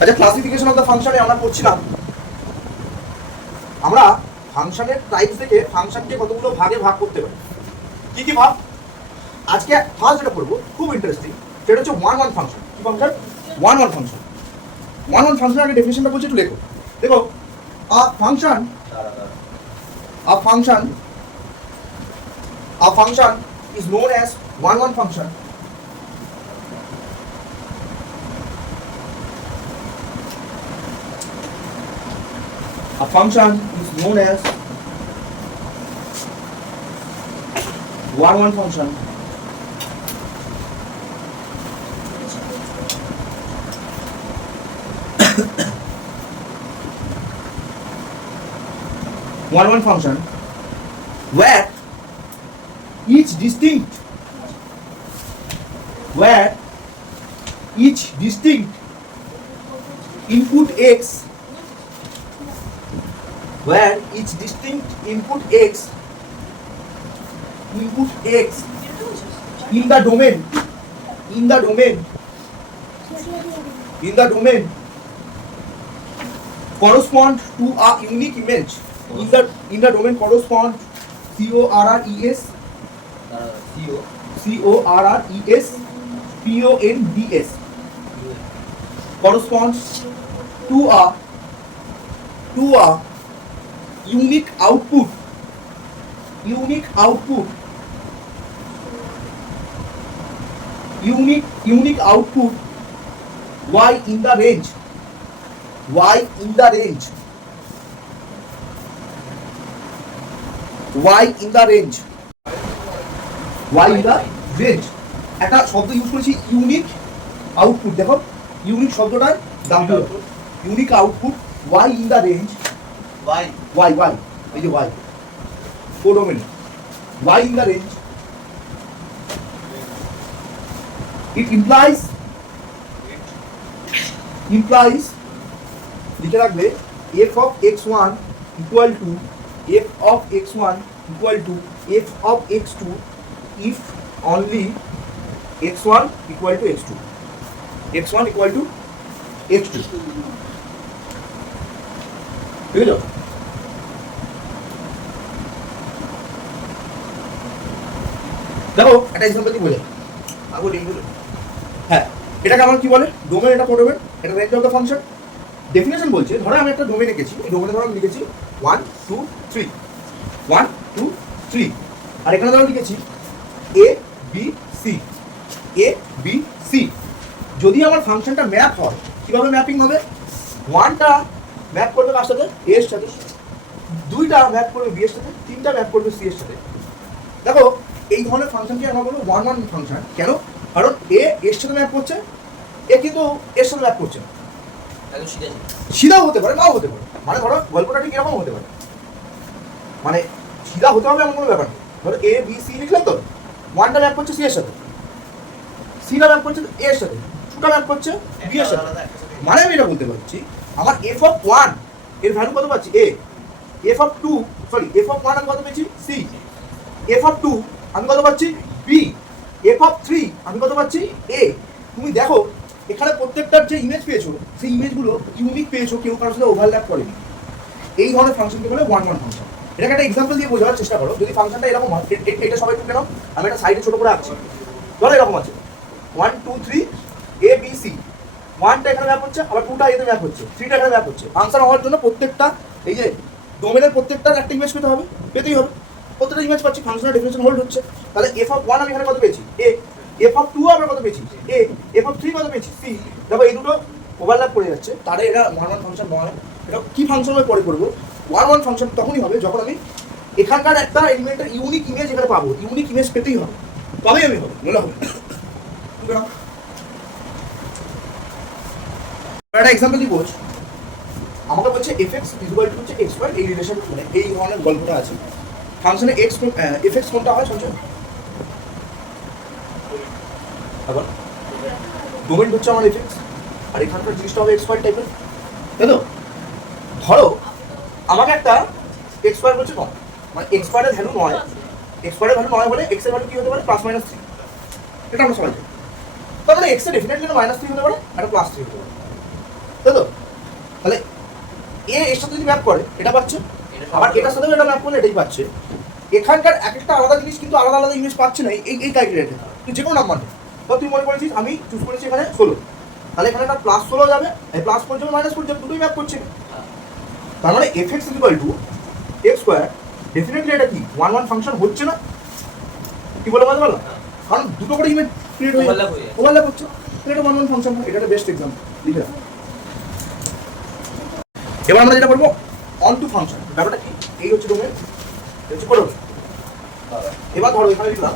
আচ্ছা, classification of the ফাংশনে আমরা করছিলাম, আমরা ফাংশনের টাইপস থেকে ফাংশনকে কতগুলো ভাগে ভাগ করতে পারি। কি কি ভাগ? আজকে ফার্স্ট যেটা করবো খুব ইন্টারেস্টিং, সেটা হচ্ছে ওয়ান ওয়ান ফাংশন। কি function? One one function. One one function আগে ডেফিনেশনটা বলছি, একটু লেখো। দেখো, আ function is known as one one function a function is known as one one function one one function where each distinct input x in the domain correspond to a unique image. In the domain correspond CORRES PONDS corresponds to a unique output y in the range একটা শব্দ use করেছি, unique output. দেখো, unique শব্দটার দাম হলো unique output y in the range y এই যে y codomain y in the range. it implies লিখে রাখবে f of x1 equal to f of x1 equal to f of x2 if only x1 equal to x2 ঠিক আছে? দেখো, একটা example কি বোঝায়। হ্যাঁ, এটাকে আমার কি বলে? ডোমেন। এটা কোডোমেন, এটা range of the function. Definition বলছে, ধরো আমি একটা ডোমেন এঁকেছি, এই ডোমেনে ধরো আমি লিখেছি 1 2 3 1 2 3, আর এখানে ধরো লিখেছি a b c। যদি আমার ফাংশনটা ম্যাপ হয়, কিভাবে ম্যাপিং হবে? 1টা ম্যাপ করবে কার সাথে? a এর সাথে, 2টা ম্যাপ করবে b এর সাথে, 3টা ম্যাপ করবে c এর সাথে। দেখো, এই ধরনের ফাংশনকে আমরা বলবো ওয়ান ওয়ান ফাংশন। কেন? কারণ এ এর সাথে ম্যাপ করছে, এ কিন্তু এর সাথে ম্যাপ করছে না। সিধাও হতে পারে, নাও হতে পারে। মানে ধরো গল্পটা ঠিক এরকম হতে পারে, মানে সিধা হতে হবে এমন কোনো ব্যাপার নেই। ধরো এ বি সি লিখলাম, তো 1টা ম্যাপ করছে সি এর সাথে, 3টা ম্যাপ করছে এ এর সাথে, 2টা ম্যাপ করছে বি এর সাথে। মানে আমি এটা বলতে পারছি, আমার f of 1 এর ভ্যালু কত পাচ্ছি? a। f of 1 আমি কত পেয়েছি? c। f of 2 আমি কত পাচ্ছি? b। f of 3 আমি কত পাচ্ছি? a। তুমি দেখো, এখানে প্রত্যেকটার যে ইমেজ পেয়েছো, সেই ইমেজগুলো ইউনিক পেয়েছো, কেউ কারোর সাথে ওভারল্যাপ করেনি। এই ধরনের ফাংশনকে বলে ওয়ান ওয়ান ফাংশন। এটাকে একটা এক্সাম্পল দিয়ে বোঝানোর চেষ্টা করো। যদি ফাংশনটা এরকম হয়, এটা সবাই টুকে নাও, আমি একটা সাইডে ছোট করে আঁকছি। ধরো এরকম আছে 1 2 3 a b c, 1টা এখানে ম্যাপ হচ্ছে, আবার 2টা এতে ম্যাপ হচ্ছে, 3টা এখানে ম্যাপ হচ্ছে। ফাংশন হওয়ার জন্য প্রত্যেকটা এই যে ডোমেনের প্রত্যেকটার একটা ইমেজ পেতেই হবে। প্রত্যেকটা ইমেজ পাচ্ছি, ফাংশনের ডেফিনেশন হোল্ড হচ্ছে। তাহলে f of 1 আমি এখানে কত পেয়েছি? a। f of 2 আমরা কত পেয়েছি? a। f of 3 কত পেয়েছি? c। দেখো, এই দুটো ওভারল্যাপ করে যাচ্ছে, তাহলে এটা ওয়ান ওয়ান ফাংশন নয়। এটা কি ফাংশন আমি পরে করবো? ওয়ান ওয়ান ফাংশন তখনই হবে যখন আমি এখানকার একটা এলিমেন্টের ইউনিক ইমেজ এখানে পাবো। ইউনিক ইমেজ পেতেই হবে, তবেই আমি হবে, মনে হবে। একটা এক্সাম্পল দিব, আমাকে বলছে fx ইকুয়াল টু হচ্ছে x স্কয়ার, এই রিলেশন, মানে এই ধরনের গল্পটা আছে। ফাংশনে x fx কোনটা হয় সঞ্চয়? আবার ডোমেন হচ্ছে আমার fx, আর এখানকার জিনিসটা হবে x স্কয়ার টাইপের, তাই তো? ধরো আমাকে একটা x স্কয়ার বলছে নয়, মানে x স্কয়ারের ভ্যালু নয়। x স্কয়ারের ভ্যালু নয় হলে x এর ভ্যালু কি হতে পারে? Plus minus 3। এটা আমরা সবাই জানি। তার মানে x এর ডেফিনেটলি না মাইনাস 3 হতে পারে, আর প্লাস 3 হতে পারে। তাই তো? তাহলে এ এর সাথে যদি ম্যাপ করে এটা পাচ্ছে, আবার এটার সাথেও এটা ম্যাপ করলে এটাই পাচ্ছে। এখানকার এক একটা আলাদা জিনিস কিন্তু আলাদা আলাদা ইমেজ পাচ্ছে না এই এই ক্রাইটেরিয়াতে। তুই যে কোনো নাম্বার নেই, তো তুই মনে করেছিস আমি চুজ করেছি এখানে 16, তাহলে এখানে একটা +16 যাবে, এই +4 যাবে -4 যাবে, দুটোই ম্যাপ করছে। তার মানে fx = x², ডেফিনেটলি এটা কি 1 1 ফাংশন হচ্ছে না? কি বলে বলো? কারণ দুটো করে ইমেজ ক্রিয়েট হয়ে ওভারল্যাপ হচ্ছে, এটা 1 1 ফাংশন। এটা একটা বেস্ট এক্সাম্পল, লিখে রাখ। এবার আমরা যেটা করবো অন টু ফাংশন। ব্যাপারটা কি, এই হচ্ছে ডোমেন, এই হচ্ছে কোডোমেন। এবার ধরো এখানে লিখলাম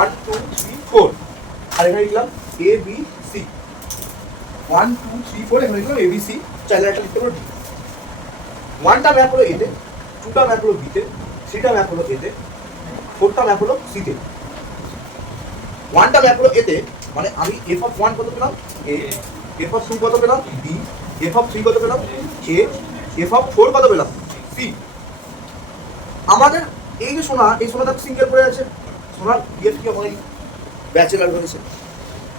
1 2 3 4, আর এখানে লিখলাম এ বি সি। 1 2 3 4 এখানে লিখলাম এ বি সি, চাইলে একটা লিখতে পারো ডি। 1টা ম্যাপ হলো এতে, 2টা ম্যাপ হলো বিতে, 3টা ম্যাপ হলো এতে, 4টা ম্যাপ হলো সিতে। 1টা ম্যাপ হলো এতে, মানে আমি f(1) কত পেলাম এ, f(2) কত পেলাম বি, f(3) কত পেলাম এ, f(4) কত পেলাম সি। আমাদের এই যে সোনা, এই সোনাটা সিঙ্গেল পড়ে আছে, সোনার বিএফ কি হয় ব্যাচেলার হয়েছে,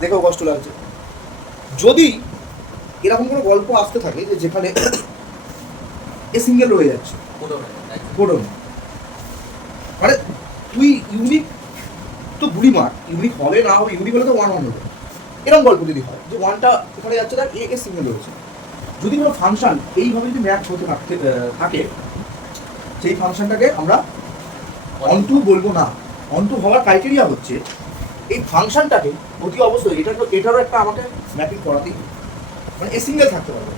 দেখেও কষ্ট লাগছে। যদি এরকম কোনো গল্প আসতে থাকে যে যেখানে এ সিঙ্গেল রয়ে যাচ্ছে কোডন, মানে তুই ইউনিক তো বুড়ি মার, ইউনিক হবে না হবে, ইউনিক হলে তো 1 1 হবে। এরকম গল্প যদি হয় যে 1টা এখানে যাচ্ছে তার এ সিঙ্গেল রয়েছে, যদি কোনো ফাংশন এইভাবে যদি ম্যাপ হতে থাকে, সেই ফাংশনটাকে আমরা অনটু বলবো না। অনটু হওয়ার ক্রাইটেরিয়া হচ্ছে এই ফাংশনটাকে অতি অবশ্যই এটারও একটা আমাকে ম্যাপিং করাতেই হবে, মানে এ সিঙ্গেল থাকতে পারবে।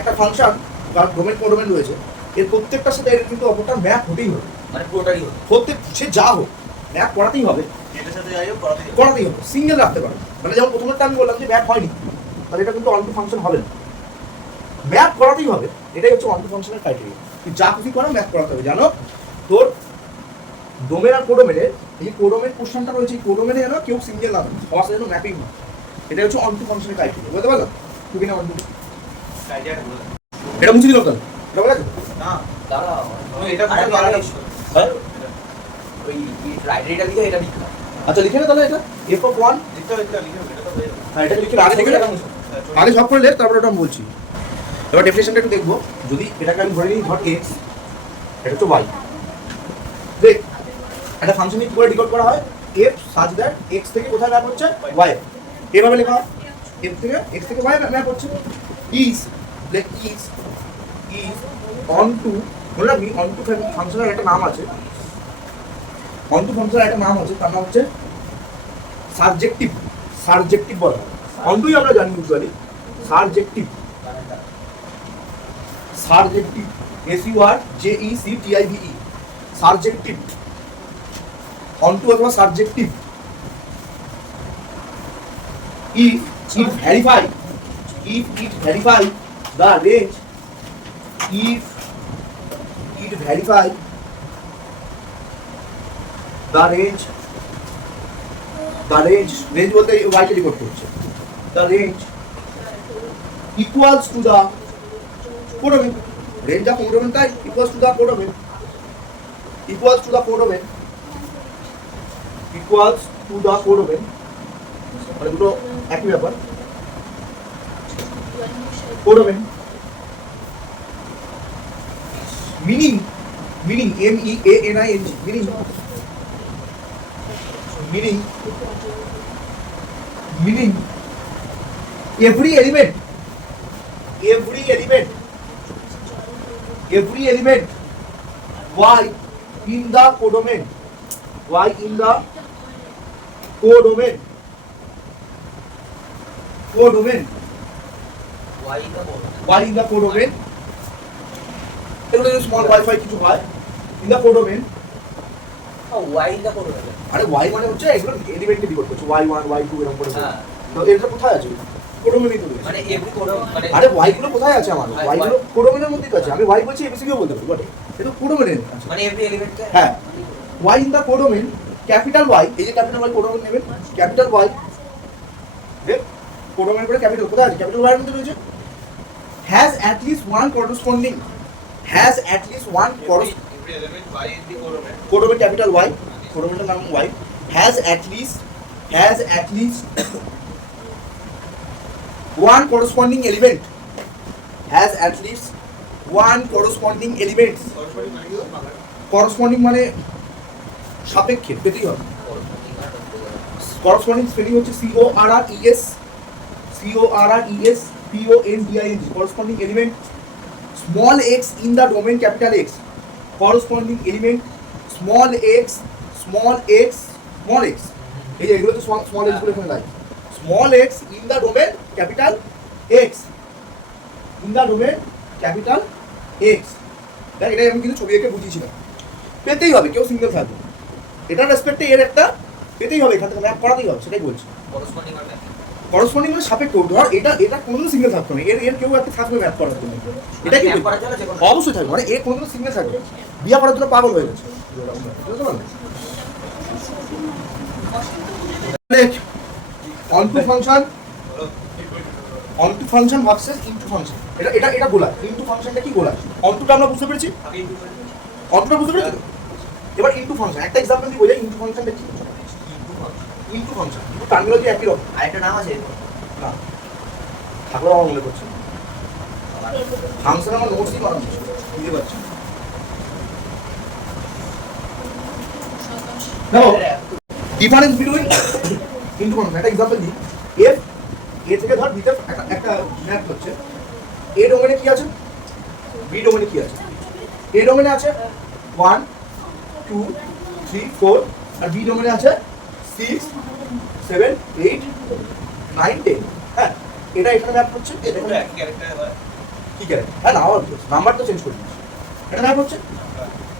একটা ফাংশন যার ডোমেন কোডোমেন রয়েছে, এর প্রত্যেকটার সাথে এর কিন্তু অপরটা ম্যাপ হতেই হবে, মানে পুরোটাই হবে, প্রত্যেক সে যা হোক ম্যাপ করাতেই হবে, এটার সাথে যাই হোক করাতেই হবে, সিঙ্গেল রাখতে পারবে। মানে যেমন প্রথমটা আমি বললাম যে ম্যাপ হয়নি, তাহলে এটা কিন্তু অনটু ফাংশন হবে না, ম্যাপ করাতেই হবে। এটাই হচ্ছে অনটু ফাংশনের ক্রাইটেরিয়া। তুই যা কিছু করো ম্যাপ করাতে হবে। জানো তোর ডোমেন আর কোডোমেনের এই কোডোমেন পোর্শনটা রয়েছে, এই কোডোমেনে যেন কেউ সিঙ্গেল না থাকে, সবার সাথে যেন ম্যাপিং হয়। এটা হচ্ছে অনটু ফাংশনের ক্রাইটেরিয়া, বুঝতে পারলাম? তুই কিনা অনটু এটা মুছে দিলাম তাহলে, এটা বলে না দাঁড়াও, তুমি এটা হ্যাঁ ওই রাইটারিটা দিকে এটা লিখো। আচ্ছা লিখে না তাহলে এটা f(1) লিখতে হবে, এটা লিখে এটা তো হয়ে যাবে। হ্যাঁ এটা লিখে আগে লিখে আগে সব করে লেখ, তারপর ওটা আমি বলছি। এবার ডেফিনেশনটা একটু দেখবো। যদি এটাকে আমি ধরে নিই ধর x, এটা হচ্ছে y, দেখ একটা ফাংশন কি করে ডিকোড করা হয়, f such that x থেকে কোথায় ম্যাপ হচ্ছে y, এভাবে লেখা হয়। x থেকে y ম্যাপ হচ্ছে, is like is onto, বলে রাখবি onto ফাংশনের একটা নাম আছে, onto ফাংশনের একটা নাম আছে, তার নাম হচ্ছে সারজেক্টিভ বলা হয়। ontoই আমরা জানি ইউজুয়ালি, সারজেক্টিভ SURJECTIVE, সারজেক্টিভ। onto অথবা subjective if it verify the range, if it verify the range বলতে y কে রিপোর্ট করছে, the range equals to the codomain, range যা codomain তাই equals to the codomain, মানে দুটো একই ব্যাপার। Codomain meaning MEANING, meaning every element y in the codomain, এগুলো small wifi কিছু হয় in the codomain. Y the code হবে, আরে ওয়াই মানে হচ্ছে এগুলো এলিমেন্টকে ডিকোড করছে, y1 y2 এরকম করে। তো এটা কোথায় আছে কোডোমেনই তো, মানে এভরি কোড মানে আরে ওয়াই গুলো কোথায় আছে আমার, ওয়াই গুলো কোডোমেনের মধ্যেই তো আছে। আমি ওয়াই বলছি এবিসিডিও বলতে পারি, বটে এটা কোডোমেনের আছে, মানে এভরি এলিমেন্ট। হ্যাঁ Y in the codomain, capital Y, এই যে ক্যাপিটাল ওয়াই কোডোমেন নেবেন, ক্যাপিটাল ওয়াই দেখ কোডোমেন করে ক্যাপিটাল কোথায় আছে, ক্যাপিটাল ওয়াই এর মধ্যে রয়েছে। Has at least one corresponding, every element y in the codomain, codomain capital Y, কোডোমেনের নাম Y, has at least one corresponding element has at least one corresponding element. Corresponding মানে সাপেক্ষে পেতেই হবে। Corresponding spelling হচ্ছে CORRES PONDING, corresponding element small x in the domain capital X, corresponding element small x এই যে এগুলো তো small x গুলো এখানে লাগে, small x in the domain capital X, in the domain capital X। দেখ এটাই আমি কিন্তু ছবি এঁকে বুঝিয়েছিলাম, পেতেই হবে, কেউ সিঙ্গেল থাকবে, এটার রেসপেক্টে এর একটা পেতেই হবে, এখান থেকে ম্যাপ করাতেই হবে, সেটাই বলছি। করসপন্ডিং মানে সাপেক্ষ, ধর এটা কোনোদিন সিঙ্গেল থাকবে না, এর কেউ একটা থাকবে ম্যাপ করার জন্য, এটা কি অবশ্যই থাকবে, মানে এর কোনোদিন সিঙ্গেল থাকবে, বিয়া করার জন্য পাগল হয়ে গেছে। অনটু ফাংশন ভার্সেস ইনটু ফাংশন, এটা গোলা, ইনটু ফাংশনটা কি গোলা, অনটুটা আমরা বুঝতে পেরেছি, অনটুটা বুঝতে পেরেছি। এবার ইনটু ফাংশন একটা এক্সাম্পল দিয়ে বোঝাই, ইনটু ফাংশনটা কি, ইনটু ফাংশন কিন্তু টার্মিনোলজি একই রকম। আরেকটা নাম আছে না, ঠাকুর আমার মনে করছে ফাংশন, আমার নোটসই করা বুঝতে পারছি। দেখো ডিফারেন্স বিটুইন ইনটু ফাংশন একটা এক্সাম্পল দিই, এফ এ থেকে ধর বিতে একটা ম্যাপ হচ্ছে, এ ডোমেনে কি আছে, বি ডোমেনে কি আছে, এ ডোমেনে আছে 1 2 3 4 আর বি ডোমেনে আছে 6 7 8 9 10। হ্যাঁ, এটা এখানে ম্যাপ হচ্ছে, এটা এখানে একই ক্যারেক্টার হয়, কি ক্যারেক্টার, হ্যাঁ নাম্বার তো চেঞ্জ করে দিচ্ছি, এটা ম্যাপ হচ্ছে,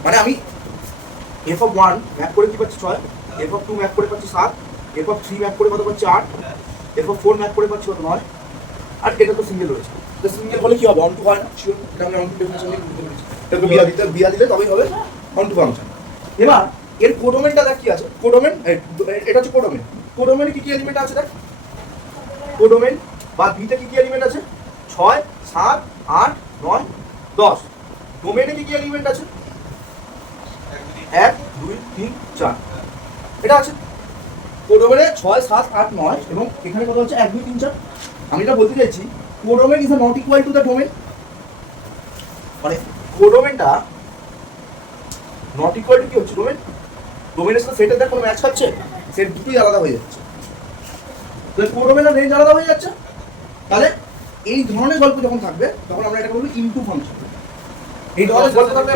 মানে আমি f(1) ম্যাপ করে কি পাচ্ছি 6, f(2) ম্যাপ করে পাচ্ছি 7, f(3) ম্যাপ করে কত পাচ্ছি 8, f(4) ম্যাপ করে পাচ্ছি কত 9, আর এটা তো সিঙ্গেল রয়েছে, তো সিঙ্গেল হলে কি হবে, অন টু হয় না, শিওর, এটা আমরা অন টু ডেফিনিশন দিয়ে বুঝতে পেরেছি, এটাকে বিয়া দিলে তবেই হবে অন টু ফাংশন। এবার এর কোডোমেনটা দেখ কি আছে, কোডোমেন এটা হচ্ছে কোডোমেন, কোডোমেনে কি কি এলিমেন্ট আছে দেখ, কোডোমেন বা ভিতে কি কি এলিমেন্ট আছে 6 7 8 9 10, ডোমেনে কি কি এলিমেন্ট আছে 1 2 3 4, এটা আছে কোডোমেনে 6 7 8 9 এবং এখানে কত আছে 1 2 3 4। আমি এটা বলতে চাইছি codomain is not equal to the domain, মানে কোডোমেনটা নট ইকুয়াল টু কি হচ্ছে, ডোমেনের সাথে সেটের দেখ কোনো ম্যাচ খাচ্ছে, সেট দুটোই আলাদা হয়ে যাচ্ছে, তো কোডোমেনের রেঞ্জ আলাদা হয়ে যাচ্ছে। তাহলে এই ধরনের গল্প যখন থাকবে তখন আমরা এটা বলবো ইনটু ফাংশন, এই ধরনের গল্প থাকবে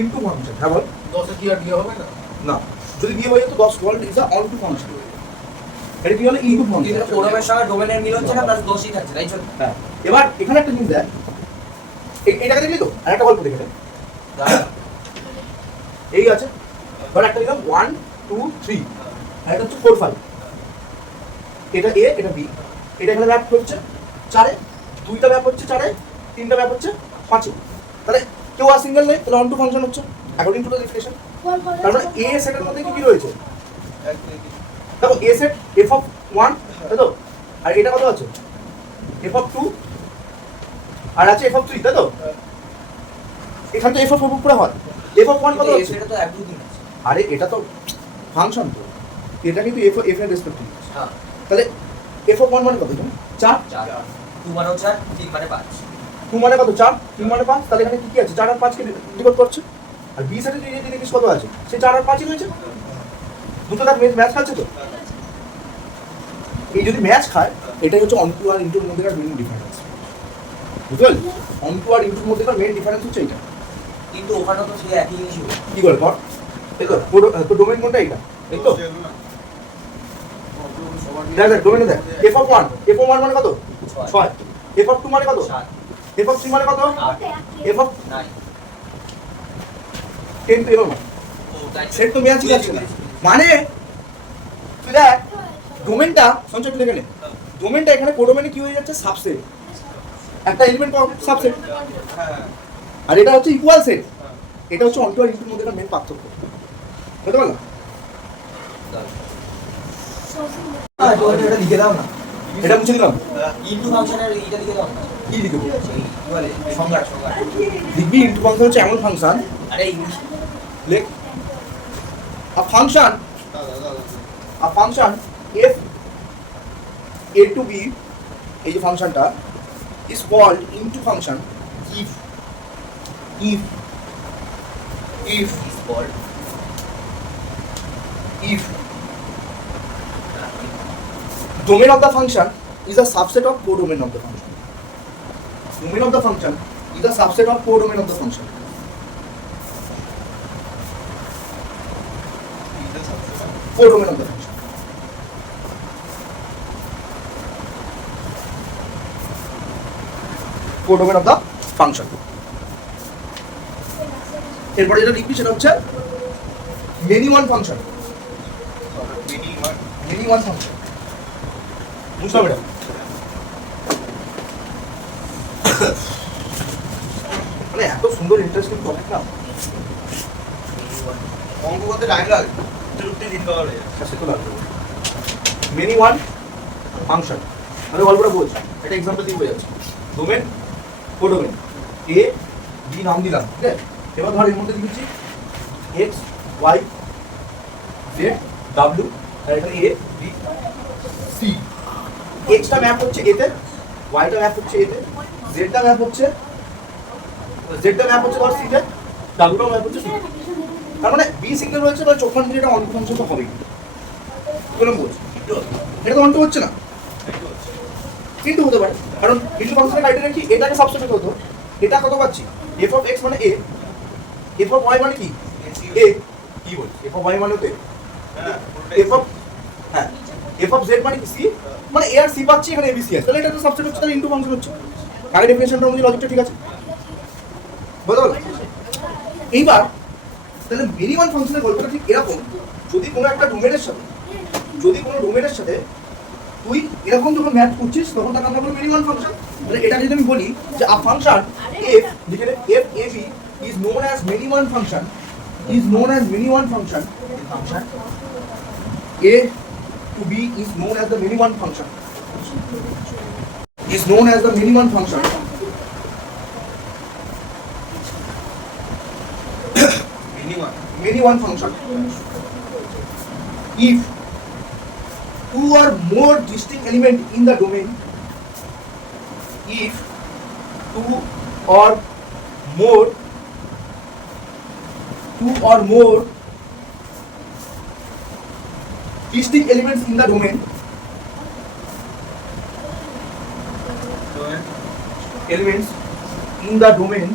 ইনটু ফাংশন। হ্যাঁ বল, 10 এ কি আর বিয়ে হবে না? না যদি বিয়ে হয়ে যেত 10 world is onto function, এটা কি হলো ইনটু ফাংশন, কিন্তু কোডমের সঙ্গে ডোমেনের মিল হচ্ছে না, প্লাস দোষই থাকছে, তাই তো? হ্যাঁ। এবার এখানে একটা জিনিস দেখ, এটাকে দেখলি তো, আর একটা গল্প দেখে নে। এই আছে, ধর একটা দিলাম 1 2 3, আর এটা হচ্ছে 4 5, এটা এ এটা বি, এটা এখানে ম্যাপ হচ্ছে 4 এ, দুইটা ম্যাপ হচ্ছে 4 এ, তিনটা ম্যাপ হচ্ছে 5 এ, তাহলে কেউ আর সিঙ্গেল নেই, তাহলে অন টু ফাংশন হচ্ছে অ্যাকর্ডিং টু দ্য ডেফিনিশন। তার মানে এ সেটের মধ্যে কি কি রয়েছে, দেখো এ সেট f(1) তাই তো, আর এটা কত আছে f(2) আর আছে f(3) তাই তো, এখানে তো f(4) পুরো হয়, f(1) কত হচ্ছে, এটা তো 1 2 3 আছে, আরে এটা তো ফাংশন, তো এটা কিন্তু f এর রেসপেক্টিভ, হ্যাঁ তাহলে f(1) মানে কত, 4, 4 2 মানে 4 3 মানে 5, 2 মানে কত 4 3 মানে 5, তাহলে এখানে কি কি আছে 4 আর 5 কে ডিভাইড করছে, আর b সেটে যদি দেখিস কত আছে, সে 4 আর 5 ই রয়েছে, দুটো তার ম্যাচ খাচ্ছে তো, এই যদি ম্যাচ খায় এটাই হচ্ছে অন টু আর ইনটুর মধ্যেকার মেইন ডিফারেন্স, বুঝতে পারলি, অন টু আর ইনটুর মধ্যেকার মেইন ডিফারেন্স হচ্ছে এটা। কিন্তু ওখানে তো সেই একই জিনিস হবে, কি করে ধর, এই তো ডোমেইন কোনটা, এটা এই তো দেখ দেখ ডোমেইনে দেখ, f(1) মানে কত 6, f(2) মানে কত 7 f(3) মানে কত 8 f(10) তো এবার9 ও তাই সেট তো ম্যাচই আছে না, মানে তুই দেখ ডোমেইনটা সঞ্চয় লিখে নে, ডোমেইনটা এখানে কোডোমেইনে কি হয়ে যাচ্ছে, সাবসেট, একটা এলিমেন্ট সাবসেট, আর এটা হচ্ছে ইকুয়াল সেট, এটা হচ্ছে অন টু আর ইনটুর মধ্যে মেইন পার্থক্য, বুঝতে পারলাম। এটা লিখে দাও না, এটা মুছে দিলাম, ইনটু ফাংশনের এইটা লিখে দাও না, কি লিখবো, সেই কি বলে সংজ্ঞা লিখবি ইনটু ফাংশন হচ্ছে এমন ফাংশন, আরে ইংলিশ লেখ a function f a to b এই যে ফাংশনটা is called into function if if if is called if domain of the function is a subset of codomain of the function. Domain of the function is a subset of codomain of the function. Codomain of the function. Codomain of the function. এরপরে যেটা লিখবি সেটা হচ্ছে many one function many one function বুঝতে হবে মানে এত সুন্দর ইন্টারেস্টিং টপিক না অঙ্ক করতে টাইম লাগে চুক্তি দিন পাওয়া যায় সে তো লাগবে মেনি ওয়ান ফাংশন আমি গল্পটা বলছি একটা এক্সাম্পল দিয়ে বোঝা যাচ্ছে ডোমেন কোডোমেন এ বি নাম দিলাম ঠিক আছে এবার ধর এর মধ্যে লিখেছি এক্স ওয়াই জেড ডাব্লিউ আর এখানে এ বি সি এক্সটা ম্যাপ হচ্ছে এতে ওয়াইটা ম্যাপ হচ্ছে এতে জেডটা ম্যাপ হচ্ছে ধর সিতে ডাব্লিউটা ম্যাপ হচ্ছে সি তার মানে বি সিঙ্গেল রয়েছে তাহলে চোখ ফাংশন এটা অন্য ফাংশন তো হবেই কিরকম বলছি এটা তো অন্ত হচ্ছে না কিন্তু হতে পারে কারণ ইনটু ফাংশনের ক্রাইটেরিয়া কি এটাকে সাবস্টিটিউট হতো এটা কত পাচ্ছি এফ অফ এক্স মানে এ এফ অফ ওয়াই মানে কি এ কি বলছি এফ অফ ওয়াই মানে তো এফ অফ হ্যাঁ এফ অফ জেড মানে কি সি মানে এ আর সি পাচ্ছি এখানে এবিসি আছে তাহলে এটা তো সাবস্টিটিউট হচ্ছে তাহলে ইনটু ফাংশন হচ্ছে আগে ডেফিনেশনটা অনুযায়ী লজিকটা ঠিক আছে বুঝতে পারলে এইবার তাহলে মেনি ওয়ান ফাংশনের গল্পটা ঠিক এরকম যদি কোনো একটা ডোমেনের সাথে তুই এরকম যখন ম্যাপ করছিস তখন তাকে আমরা বলি মেনি ওয়ান ফাংশন মানে এটা যদি আমি বলি যে আ ফাংশন এফ লিখে f a b is known as many one function function a to b is known as the many one function many one function if two or more distinct elements in the domain two or more distinct elements in the domain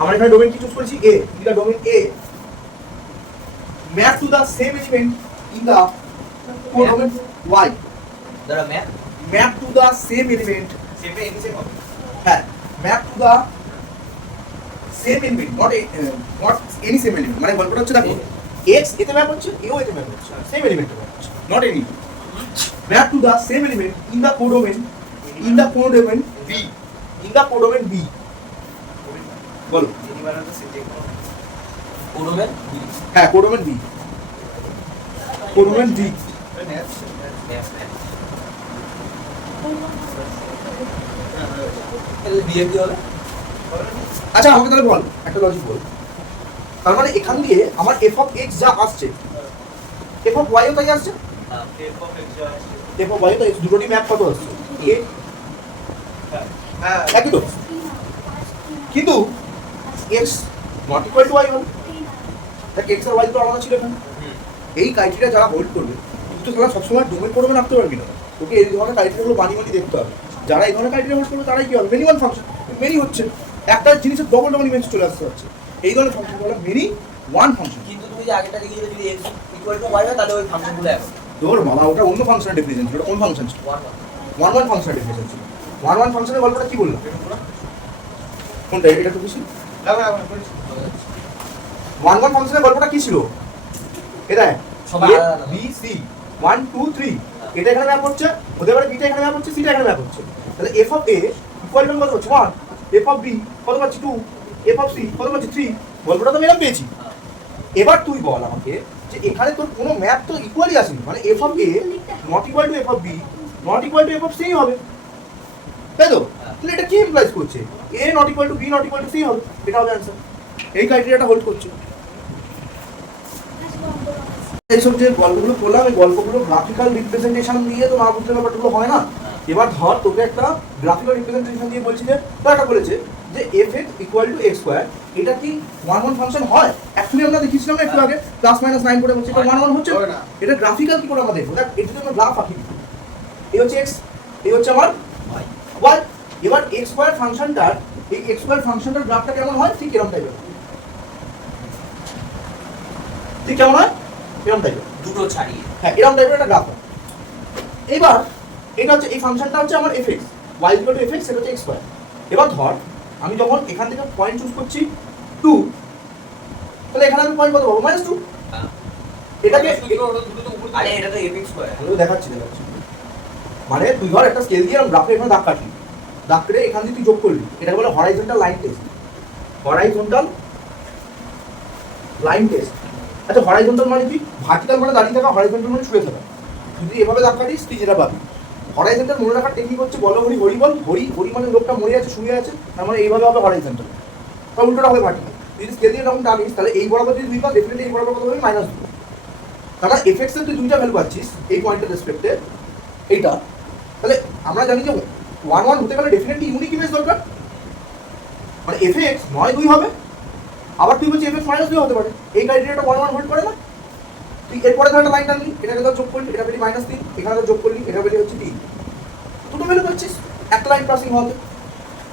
আমরা এখানে domain কি choose করেছি a in the domain a map to the same element in the codomain y দাঁড়া map to the same element সেমে any same হবে হ্যাঁ map to the same element not any same element মানে গল্পটা হচ্ছে দেখো x এতে map হচ্ছে এও এতে ম্যাপ হচ্ছে সেম এলিমেন্টে ম্যাপ হচ্ছে not any map to the same element in the codomain b বলো এনিমাল তো সেট কোডোমেন হ্যাঁ codomain b তাহলে বিয়ে কি হবে আচ্ছা আমাকে তাহলে বল একটা লজিক বল তার মানে এখান দিয়ে আমার f of x যা আসছে f of y ও তাই আসছে f of y ও তাই দুটোটি ম্যাপ কত আসছে a হ্যাঁ একই তো কিন্তু x not equal to y হল দেখ x আর y তো আমাদের ছিল এখানে এই ক্রাইটেরিয়া যারা হোল্ড করবে তুই তো তারা সবসময় ডোমেন কোডোমেন রাখতে পারবি না তোকে এই ধরনের ক্রাইটেরিয়াগুলো বানিয়ে দেখতে হবে যারা এই ধরনের ক্রাইটেরিয়া হোল্ড করবে তারাই কি হবে মেনি ওয়ান ফাংশন মেনি হচ্ছে একটা জিনিসের ডবল ইমেজ চলে আসতে হচ্ছে এই ধরনের ফাংশন বলা মেনি ওয়ান ফাংশন কিন্তু তুমি যে আগেটা লিখে যদি x ইকুয়াল টু y হয় তাহলে ওই ফাংশনগুলো একই তোর বাবা ওটা অন্য ফাংশনের ডেফিনেশন ছিল কোন ফাংশন ছিল 1 ওয়ান ফাংশনের ডেফিনেশন ছিল ওয়ান ফাংশনের গল্পটা কি বললাম কোনটা এটা তো বুঝি ওয়ান ফাংশনের গল্পটা কি ছিল এটা সবাই আলাদা বি সি 1 2 3 এটা এখানে ম্যাপ হচ্ছে হতে পারে বিটা এখানে ম্যাপ হচ্ছে সিটা এখানে ম্যাপ হচ্ছে তাহলে f of a equal to কত হচ্ছে 1 f of b কত পাচ্ছি 2 f of c কত পাচ্ছি 3 গল্পটা তো মেলাম পেয়েছি এবার তুই বল আমাকে যে এখানে তোর কোনো ম্যাপ তো ইকুয়ালি আসেনি মানে f of a not equal to f of b not equal to f of c হবে তাই তো তাহলে এটা কি ইমপ্লাইজ করছে a not equal to b not equal to c হবে এটা হবে অ্যানসার এই ক্রাইটেরিয়াটা হোল্ড করছে এইসব যে গল্পগুলো বললাম এই গল্পগুলো গ্রাফিক্যাল রিপ্রেজেন্টেশন দিয়ে তো না বুঝতে ব্যাপারগুলো হয় না এবার ধর তোকে একটা গ্রাফিক্যাল রিপ্রেজেন্টেশন দিয়ে বলছি যে একটা বলেছে যে fx equal to x square, এটা কি 1 1 ফাংশন হয়? অ্যাকচুয়ালি আমরা দেখিয়েছিলাম না একটু আগে প্লাস মাইনাস 9 করে বলছি এটা 1 1 হচ্ছে না। এটা গ্রাফিক্যাল কি করে আমরা দেখবো? দেখ এটার জন্য গ্রাফ আঁকি। এই হচ্ছে x, এই হচ্ছে আমার y। এবার x স্কোয়ার ফাংশনটার এই x স্কোয়ার ফাংশনটার গ্রাফটা কেমন হয়? ঠিক এরকম টাইপের। ঠিক কেমন হয়? এরকম টাইপের, দুটো ছাড়িয়ে। হ্যাঁ এরকম টাইপের একটা গ্রাফ হয়। এবার এটা হচ্ছে এই ফাংশনটা হচ্ছে আমার fx, y equal to fx, সেটা হচ্ছে x স্কয়ার। এবার ধর আমি যখন এখান থেকে পয়েন্ট চুজ করছি 2, তাহলে এখানে আমি পয়েন্ট কত পাবো? -2। এটাকে আরে এটা তো fx স্কয়ার। আমি দেখাচ্ছি। মানে তুই ধর একটা স্কেল দিয়ে গ্রাফে এখানে দাগ কাটলি, দাগ কেটে এখান দিয়ে তুই যোগ করলি, এটাকে বলে horizontal line test. Horizontal line test. আচ্ছা হরাইজন্টাল মানে কি? ভার্টিক্যাল মানে দাঁড়িয়ে থাকা, হরাইজন্টাল মানে শুয়ে থাকা। যদি এভাবে দাগ কাটিস তুই যেটা পাবি। হরাইজন্টাল মনে রাখার টেকনিক হচ্ছে বলো হরি হরি বল। হরি হরি মানে লোকটা মরে আছে, শুয়ে আছে, তার মানে এইভাবে হবে হরাইজন্টাল, তার উল্টোটা হবে ভার্টিক্যাল। তুই যদি স্কেল দিয়ে এরকম টানিস তাহলে এই বরাবর যদি 2 পাস, ডেফিনেটলি এই বরাবর কত হবে? -2। তার মানে এফএক্স এর তুই দুইটা ভ্যালু পাচ্ছিস এই পয়েন্টের রেসপেক্টে, এইটা। তাহলে আমরা জানি যে 1 1 হতে গেলে ডেফিনেটলি ইউনিক ইমেজ দরকার। মানে এফএক্স 9 2 হবে, আবার তুই বলছিস এফএক্স -2 হতে পারে। এই ক্রাইটেরিয়াটা 1 1 হোল্ড করে না। তুই এরপরে ধর একটা লাইন টানলি, এটাকে ধর যোগ করলি, এটা পেলি -3, এখানে ধর যোগ করলি, এটা পেলি হচ্ছে 3। দুটো ভ্যালু পাচ্ছিস একটা লাইন পাসিং হবে।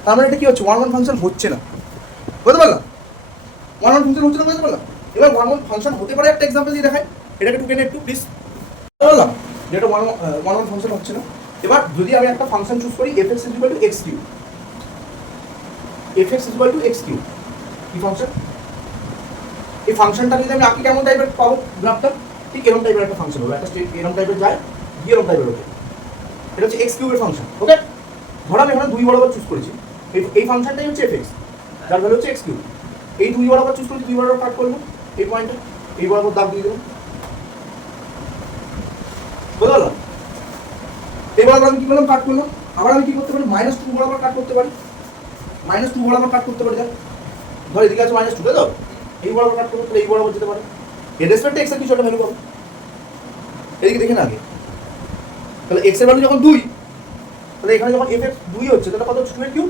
তার মানে এটা কি হচ্ছে? 1 1 ফাংশন হচ্ছে না। বুঝতে পারলাম? 1 1 ফাংশন হচ্ছে না, বুঝতে পারলাম? এবার 1 1 ফাংশন হতে পারে একটা এক্সাম্পল দিয়ে দেখাই। এটাকে টুকে নে একটু প্লিজ। বুঝতে পারলাম যেটা 1 1 ফাংশন হচ্ছে না। এবার যদি আমি একটা ফাংশন চুজ করি fx = x cube, fx = x cube, কি ফাংশন? এই ফাংশনটা যদি আমি আঁকি কেমন টাইপের পাবো গ্রাফটা? ঠিক এরকম টাইপের একটা ফাংশন হবে, একটা স্টেট এরকম টাইপের যায়, দিয়ে এরকম টাইপের হবে। এটা হচ্ছে x কিউবের ফাংশন। ওকে, ধর আমি এখানে 2 বরাবর চুজ করেছি, এই ফাংশনটাই হচ্ছে fx, যার ভ্যালু হচ্ছে x কিউব। এই 2 বরাবর চুজ করেছি, 2 বরাবর কাট করবো এই পয়েন্টে, এই বরাবর দাগ দিয়ে দেবো। বুঝতে পারলাম? এবার আমি কি করলাম? কাট করলাম। আবার আমি কি করতে পারি? -2 বরাবর কাট করতে পারি, -2 বরাবর কাট করতে পারি। ধর এদিকে আছে -2, তাই তো? এই বরাবর কাট করতে পারি, এই বরাবর যেতে পারে। এর রেসপেক্টে x এর কিছু একটা ভ্যালু পাবো। এদিকে দেখে না আগে, তাহলে x এর ভ্যালু যখন 2, তাহলে এখানে যখন fx 2 হচ্ছে তাহলে কত হচ্ছে? 2 এর কিউব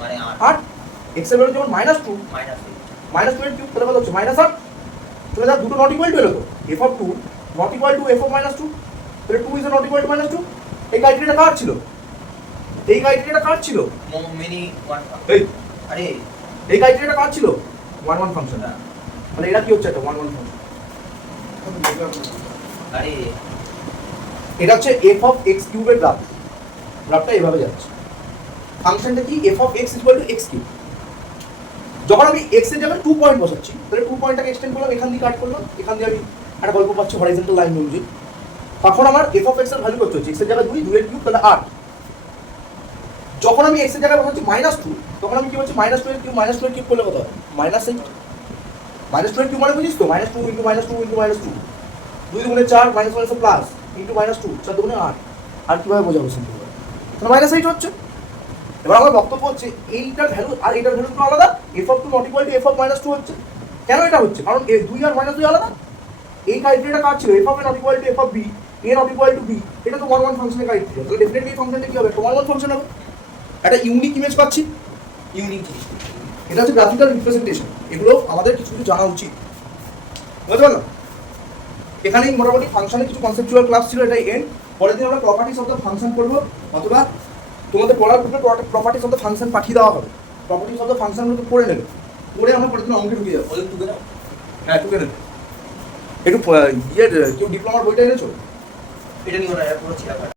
মানে 8। x এর ভ্যালু যখন -2, -8 -2 এর কিউব তাহলে কত হচ্ছে? -8। তাহলে যা দুটো নট ইকুয়াল টু এলো তো, f(2) not equal to f(-2), তাহলে 2 ইজ নট ইকুয়াল টু -2। এই ক্রাইটেরিয়াটা কার ছিল? এই ক্রাইটেরিয়াটা কার ছিল? মিনি 1। এই আরে এই ক্রাইটেরিয়াটা কার ছিল? 1 1 ফাংশন। মানে এটা কি হচ্ছে? একটা 1 1 ফাংশন। আরে এটা হচ্ছে f(x) কিউবের গ্রাফ। গ্রাফটা এভাবে যাচ্ছে। ফাংশনটা কি? f(x) = x cube. যখন আমি x এর জায়গায় 2 পয়েন্ট বসাচ্ছি, তাহলে 2 পয়েন্টটাকে এক্সটেন্ড করলাম, এখান দিয়ে কাট করলাম, এখান দিয়ে আমি একটা গল্প পাচ্ছি হরাইজন্টাল লাইন অনুযায়ী। তখন আমার f(x) এর ভ্যালু কত হচ্ছে? x এর জায়গায় 2, 2 এর কিউব তাহলে 8। যখন আমি x এর জায়গায় বসাচ্ছি -2, তখন আমি কি বলছি? -2 এর কিউব, -2 এর কিউব করলে কত হয়? -8। -2 এর কিউব মানে বুঝিস তো? -2 * -2 * -2, 2 × 4 -1 প্লাস ইনটু -2, 4 × 8। আর কিভাবে বোঝাবো সিম্পল ভাবে? তাহলে -8 হচ্ছে। এবার আমার বক্তব্য হচ্ছে এইটার ভ্যালু আর এইটার ভ্যালু তো আলাদা। f(2) not equal to f(-2) হচ্ছে। কেন এটা হচ্ছে? কারণ 2 আর -2 আলাদা। এই ক্রাইটেরিয়াটা কার ছিল? f(a) not equal to f(b), a not equal to b। এটা তো 1 1 ফাংশনের ক্রাইটেরিয়া। তাহলে ডেফিনেটলি এই ফাংশনটা কি হবে? একটা 1 1 ফাংশন হবে। একটা ইউনিক ইমেজ পাচ্ছি। ইউনিক জিনিস। এটা হচ্ছে গ্রাফিক্যাল রিপ্রেজেন্টেশন। এগুলো আমাদের কিছু কিছু জানা উচিত। বুঝতে পারলাম? এখানেই মোটামুটি ফাংশনের কিছু কনসেপচুয়াল ক্লাস ছিল, এটাই এন্ড। পরের দিন আমরা প্রপার্টিস অফ দ্য ফাংশন করবো, অথবা তোমাদের পড়ার গ্রুপে প্রপার্টিস অফ দ্য ফাংশন পাঠিয়ে দেওয়া হবে। প্রপার্টিস অফ দ্য ফাংশনগুলো পড়ে নেবে, পড়ে আমরা পরের দিন অঙ্কে ঢুকে যাবো। ওই টুকে দাও। হ্যাঁ টুকে নেবে। একটু কেউ ডিপ্লোমার বইটা এনেছো? এটা নিও না, এটা পুরো ছিঁড়া ফাটা।